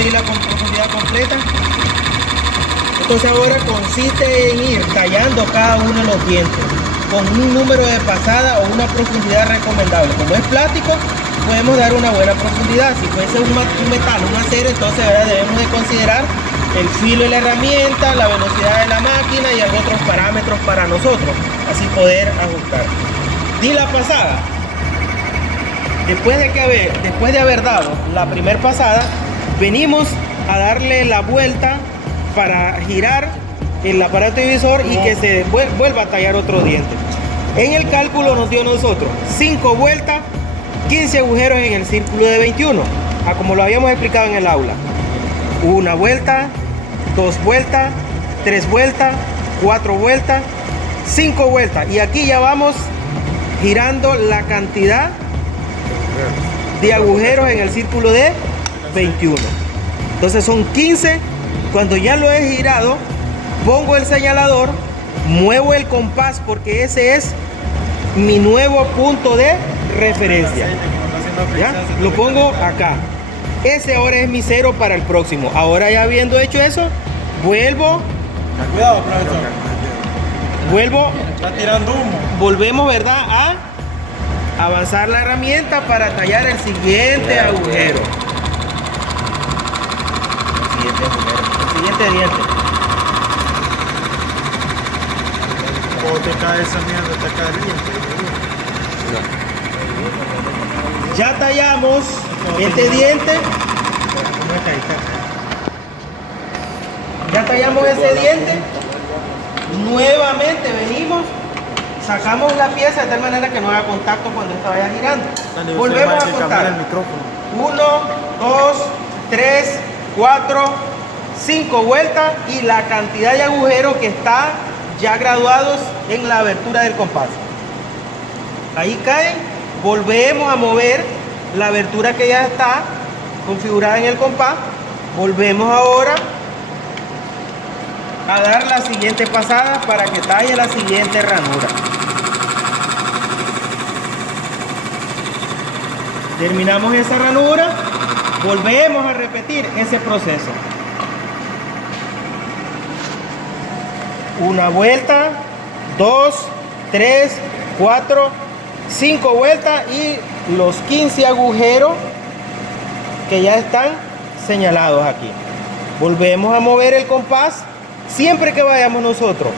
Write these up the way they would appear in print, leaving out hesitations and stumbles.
medir la profundidad completa. Entonces ahora consiste en ir tallando cada uno de los dientes con un número de pasada o una profundidad recomendable. Como es plástico, podemos dar una buena profundidad. Si fuese un metal, un acero, entonces ahora debemos de considerar el filo de la herramienta, la velocidad de la máquina y otros parámetros para nosotros, así poder ajustar. Di la pasada. Después de haber dado la primera pasada, venimos a darle la vuelta para girar el aparato divisor y que se vuelva a tallar otro diente. En el cálculo nos dio nosotros 5 vueltas, 15 agujeros en el círculo de 21, como lo habíamos explicado en el aula. Una vuelta, 2 vueltas, 3 vueltas, 4 vueltas, 5 vueltas. Y aquí ya vamos girando la cantidad de agujeros en el círculo de 21. Entonces son 15. Cuando ya lo he girado, pongo el señalador, muevo el compás porque ese es mi nuevo punto de referencia. ¿Ya? Lo pongo acá. Ese ahora es mi cero para el próximo. Ahora ya habiendo hecho eso, vuelvo. Cuidado, profesor. Vuelvo. Está tirando humo. Volvemos, ¿verdad? A avanzar la herramienta para tallar el siguiente agujero. El siguiente diente. O te cae esa mierda, te cae el diente. Ya tallamos este diente. Ya tallamos ese diente. Nuevamente venimos, sacamos la pieza de tal manera que no haga contacto cuando esto vaya girando. Volvemos a contar. 1, 2, 3, 4, 5 vueltas y la cantidad de agujeros que está ya graduados en la abertura del compás. Ahí caen, volvemos a mover la abertura que ya está configurada en el compás. Volvemos ahora a dar la siguiente pasada para que talle la siguiente ranura. Terminamos esa ranura, volvemos a repetir ese proceso. Una vuelta, 2, 3, 4, 5 vueltas y los 15 agujeros que ya están señalados aquí. Volvemos a mover el compás. Siempre que vayamos nosotros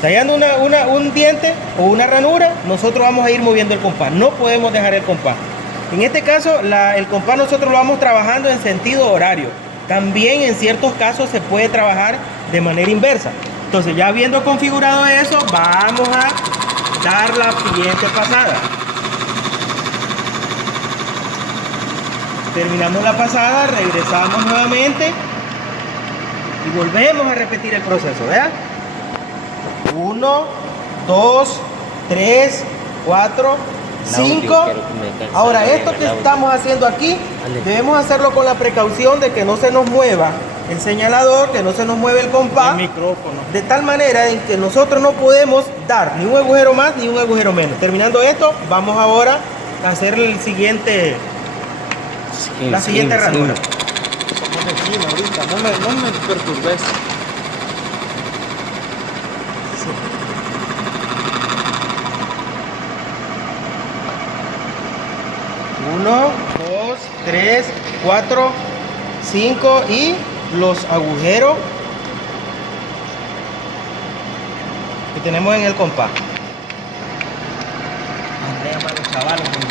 tallando un diente o una ranura, nosotros vamos a ir moviendo el compás. No podemos dejar el compás. En este caso, el compás nosotros lo vamos trabajando en sentido horario. También en ciertos casos se puede trabajar de manera inversa. Entonces, ya habiendo configurado eso, vamos a dar la siguiente pasada. Terminamos la pasada, regresamos nuevamente y volvemos a repetir el proceso, ¿verdad? 1, 2, 3, 4, 5. Ahora, esto que estamos haciendo aquí, debemos hacerlo con la precaución de que no se nos mueva el señalador, que no se nos mueve el compás, el micrófono, de tal manera en que nosotros no podemos dar ni un agujero más ni un agujero menos. Terminando esto, vamos ahora a hacer el siguiente, la siguiente ranura. Ahorita, no me perturbes. Uno, 2, 3, 4, 5 y los agujeros que tenemos en el compás. André a los chavales con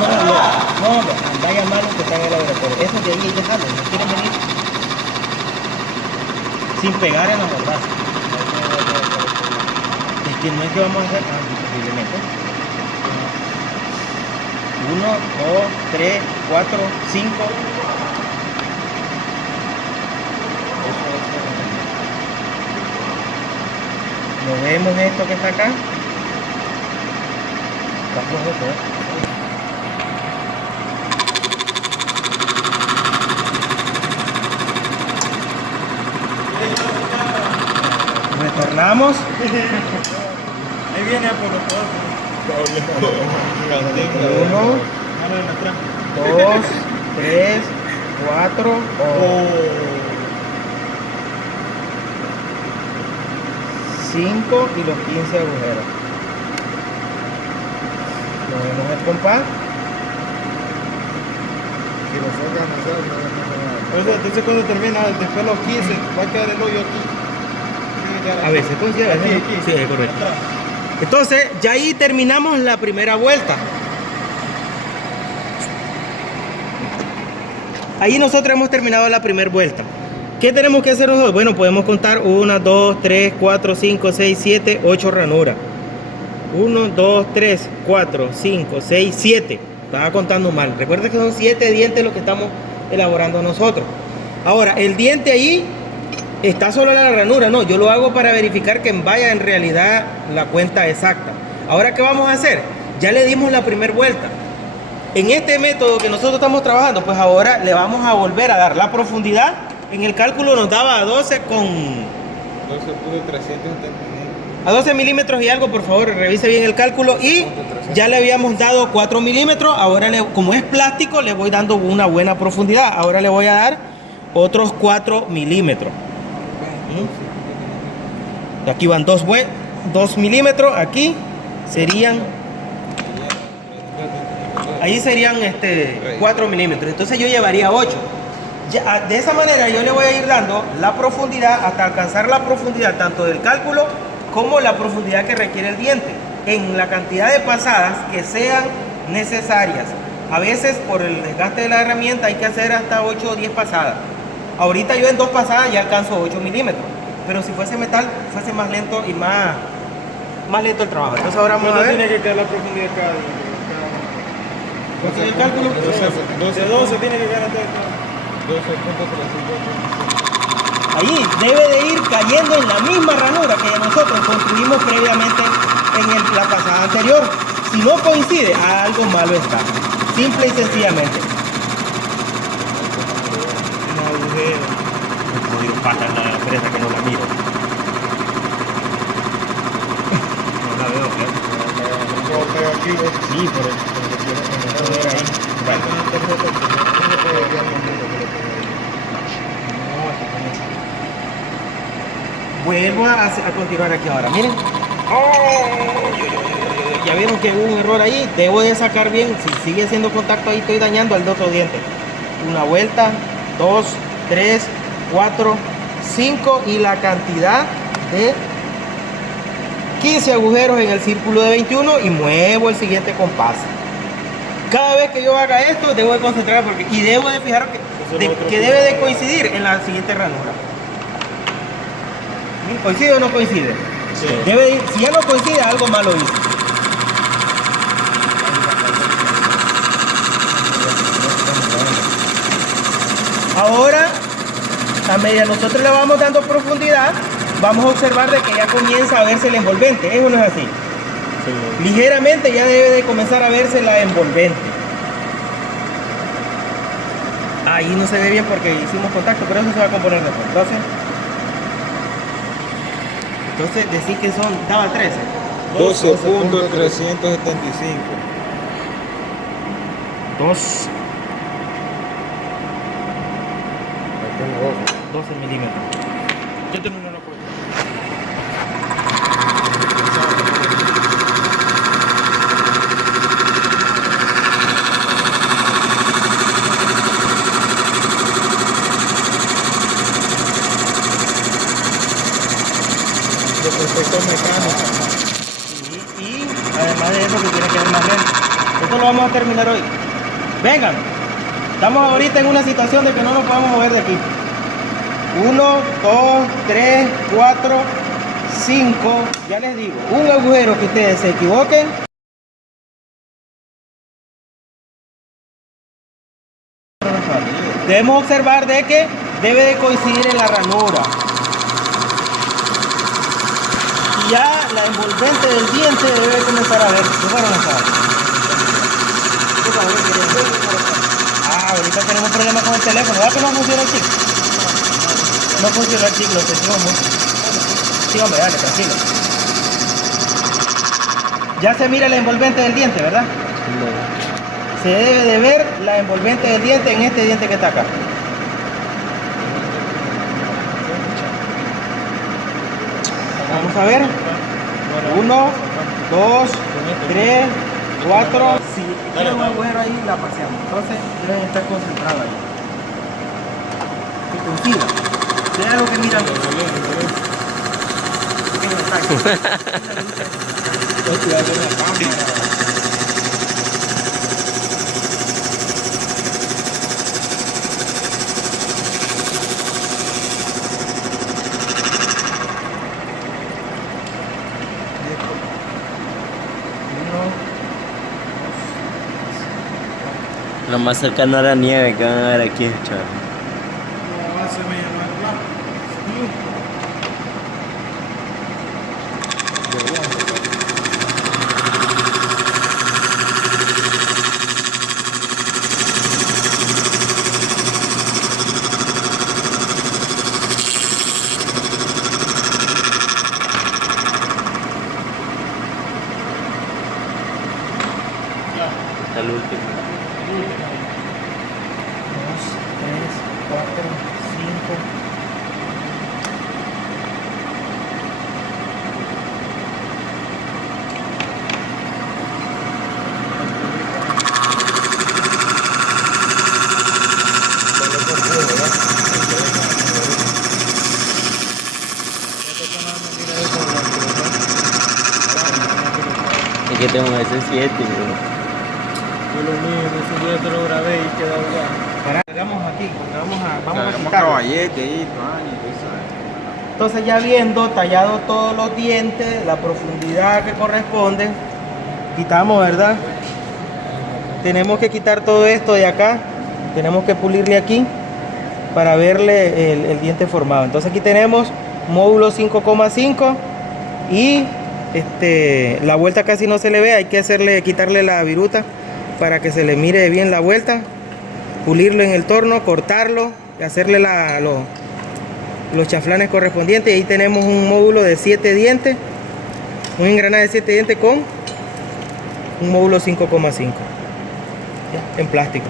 no, anda a llamar los que están en el laboratorio. Esos de ahí hay que dejarlos, no quieren venir sin pegar en la mordaza. Es que no es que vamos a hacer posiblemente. 1, 2, 3, 4, 5. Movemos esto que está acá. Está flojo todo. Retornamos. Ahí viene por los 1, Póngalo en atrás. 2, 3, 4 Oh. 5 y los 15 agujeros. Movemos el compás. Si lo sacan a hacer, no vamos a nada. O sea, entonces cuando termina, después los 15, va a quedar el hoyo aquí. A veces coincide, a veces no. Aquí. Sí, es correcto. Atrás. Entonces, ya ahí terminamos la primera vuelta. Ahí nosotros hemos terminado la primera vuelta. ¿Qué tenemos que hacer nosotros? Bueno, podemos contar 1, 2, 3, 4, 5, 6, 7, 8 ranuras. 1, 2, 3, 4, 5, 6, 7. Estaba contando mal. Recuerda que son 7 dientes los que estamos elaborando nosotros. Ahora, el diente ahí está solo la ranura. No, yo lo hago para verificar que vaya en realidad la cuenta exacta. Ahora, ¿qué vamos a hacer? Ya le dimos la primera vuelta. En este método que nosotros estamos trabajando, pues ahora le vamos a volver a dar la profundidad. En el cálculo nos daba a 12 con... 12.375. A 12 milímetros y algo, por favor, revise bien el cálculo. Y ya le habíamos dado 4 milímetros. Ahora, como es plástico, le voy dando una buena profundidad. Ahora le voy a dar otros 4 milímetros. ¿Mm? Aquí van 2 milímetros. Aquí serían... Ahí serían 4 milímetros. Entonces yo llevaría 8. Ya, de esa manera yo le voy a ir dando la profundidad hasta alcanzar la profundidad tanto del cálculo como la profundidad que requiere el diente en la cantidad de pasadas que sean necesarias. A veces por el desgaste de la herramienta hay que hacer hasta 8 o 10 pasadas. Ahorita yo en 2 pasadas ya alcanzo 8 milímetros, pero si fuese metal fuese más lento y más lento el trabajo. Entonces ahora vamos a ¿Cuánto ver. tiene que quedar la profundidad cada uno? ¿Cuál es el cálculo? De 12 tiene que quedar hasta 12.375. Ahí debe de ir cayendo en la misma ranura que nosotros construimos previamente en la pasada anterior. Si no coincide, algo malo está. Simple y sencillamente. un agujero. No digo pata en la presa que no la miro. No la veo, claro. Aquí, Sí, por el ahí. Bueno. Vuelvo a continuar aquí ahora. Miren. Ya vieron que hubo un error ahí. Debo de sacar bien. Si sigue haciendo contacto ahí, estoy dañando al otro diente. Una vuelta, 2, 3, 4, 5 y la cantidad de 15 agujeros en el círculo de 21 y muevo el siguiente compás. Cada vez que yo haga esto, debo de concentrar y debo de fijar que debe de coincidir en la siguiente ranura. ¿Coincide o no coincide? Sí. Si ya no coincide, algo malo hizo. Ahora, a medida nosotros le vamos dando profundidad, vamos a observar de que ya comienza a verse el envolvente. ¿Eso no es así? Sí. Ligeramente ya debe de comenzar a verse la envolvente. Ahí no se ve bien porque hicimos contacto, pero eso se va a componer después. Entonces decir que son, daba 13. 12.375. 2, Ahí tengo 12 milímetros. Yo termino una cuenta. de perfección mecánica. Y además de eso que tiene que ver más lento. Esto lo vamos a terminar hoy. Vengan. Estamos ahorita en una situación de que no nos podemos mover de aquí. 1, 2, 3, 4, 5. Ya les digo, un agujero que ustedes se equivoquen. Debemos observar de que debe de coincidir en la ranura. Y ya la envolvente del diente debe de comenzar a ver. ¿Qué fueron esas? Ah, ahorita tenemos problemas con el teléfono. ¿Verdad que no funciona el chip? No funciona el chip, lo sentimos mucho. Sí, hombre, dale, tranquilo. Ya se mira la envolvente del diente, ¿verdad? Se debe de ver la envolvente del diente en este diente que está acá. Vamos a ver. 1, 2, 3, 4. Si tiene un agujero ahí, la paseamos. Entonces deben estar concentrados ahí. Que coincida. Si hay algo que miran. Lo más cercano a la nieve que van a ver aquí, chaval. No, se me llenó el plato. Hasta el último. 2, 3, 4, 5. Es que tengo ese 7, bro. Yo lo mismo, ese día te lo grabé y quedó ya. Pará, hagamos aquí, vamos a Hagamos quitar. caballete ahí, paño, tú sabes. Entonces ya viendo tallado todos los dientes, la profundidad que corresponde, quitamos, ¿verdad? Tenemos que quitar todo esto de acá, tenemos que pulirle aquí para verle el diente formado. Entonces aquí tenemos módulo 5,5 y la vuelta casi no se le ve, hay que quitarle la viruta para que se le mire bien la vuelta, pulirlo en el torno, cortarlo y hacerle los chaflanes correspondientes. Y ahí tenemos un módulo de 7 dientes, un engranaje de 7 dientes con un módulo 5,5 en plástico.